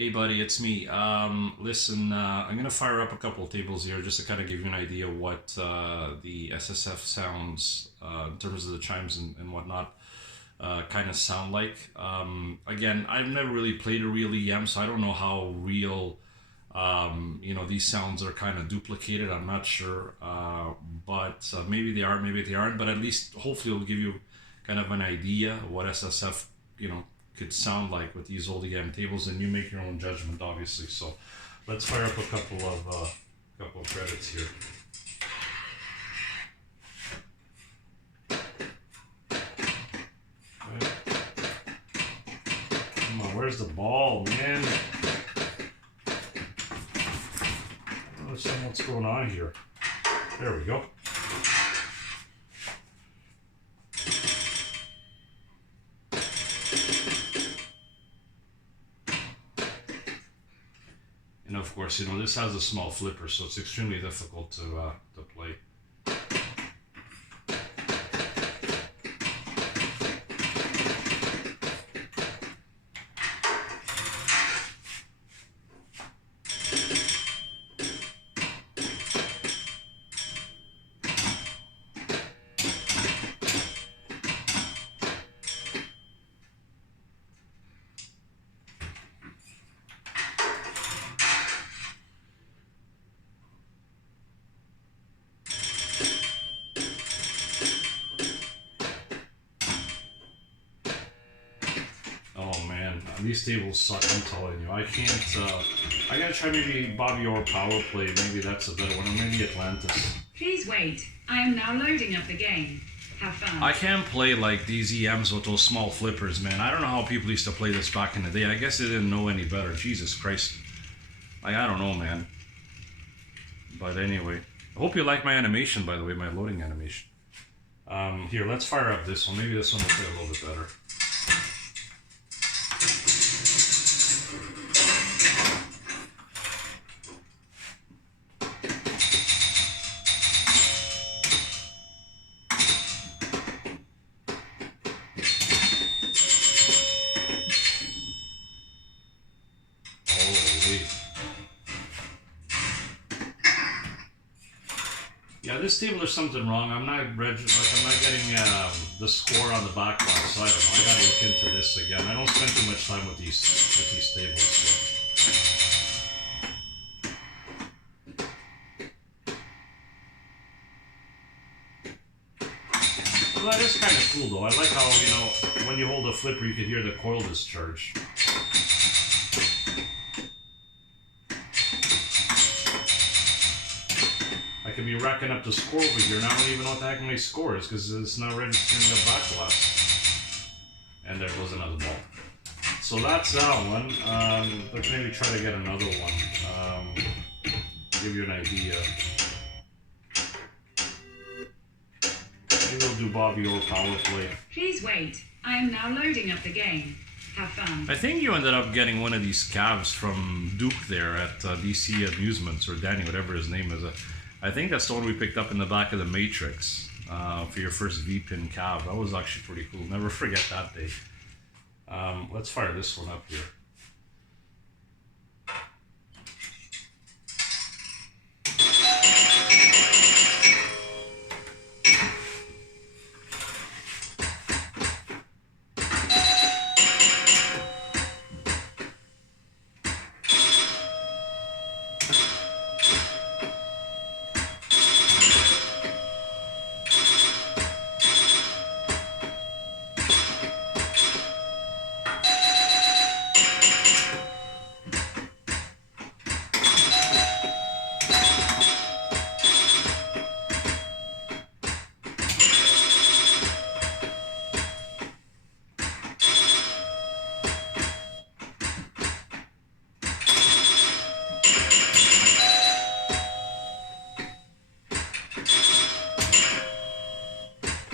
Hey buddy, it's me. Listen, I'm gonna fire up a couple of tables here just to kind of give you an idea what the SSF sounds in terms of the chimes and whatnot kind of sound like. Again, I've never really played a real EM, so I don't know how real these sounds are kind of duplicated. I'm not sure, but maybe they are, maybe they aren't. But at least, hopefully, it'll give you kind of an idea of what SSF could sound like with these old EM tables, and you make your own judgment, obviously. So let's fire up a couple of credits here. Okay. Come on, where's the ball, man? I don't understand what's going on here. There we go. And of course, this has a small flipper, so it's extremely difficult to play. Oh man, these tables suck, I'm telling you. I can't, I gotta try maybe Bobby or Power Play, maybe that's a better one, or maybe Atlantis. Please wait, I am now loading up the game. Have fun. I can't play like these EMs with those small flippers, man. I don't know how people used to play this back in the day. I guess they didn't know any better. Jesus Christ. Like, I don't know, man. But anyway, I hope you like my animation, by the way, my loading animation. Here, let's fire up this one. Maybe this one will play a little bit better. Yeah, this table there's something wrong. I'm not getting the score on the back bar, so I don't know. I gotta look into this again. I don't spend too much time with these tables. So. Well, that is kind of cool though. I like how when you hold a flipper, you can hear the coil discharge. I could be racking up the score over here, and I don't even know what the heck my score is because it's not registering the backblast. And there goes another ball. So that's that one. Let's maybe try to get another one. Give you an idea. Maybe we'll do Bobby or Power Play. Please wait. I am now loading up the game. Have fun. I think you ended up getting one of these cabs from Duke there at DC Amusements, or Danny, whatever his name is. I think that's the one we picked up in the back of the Matrix for your first vpin cab. That was actually pretty cool. Never forget that day. Let's fire this one up here.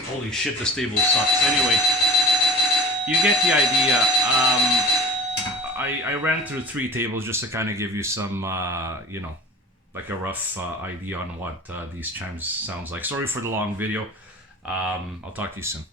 Holy shit, this table sucks. Anyway, you get the idea. I ran through 3 tables just to kind of give you some, like a rough idea on what these chimes sounds like. Sorry for the long video. I'll talk to you soon.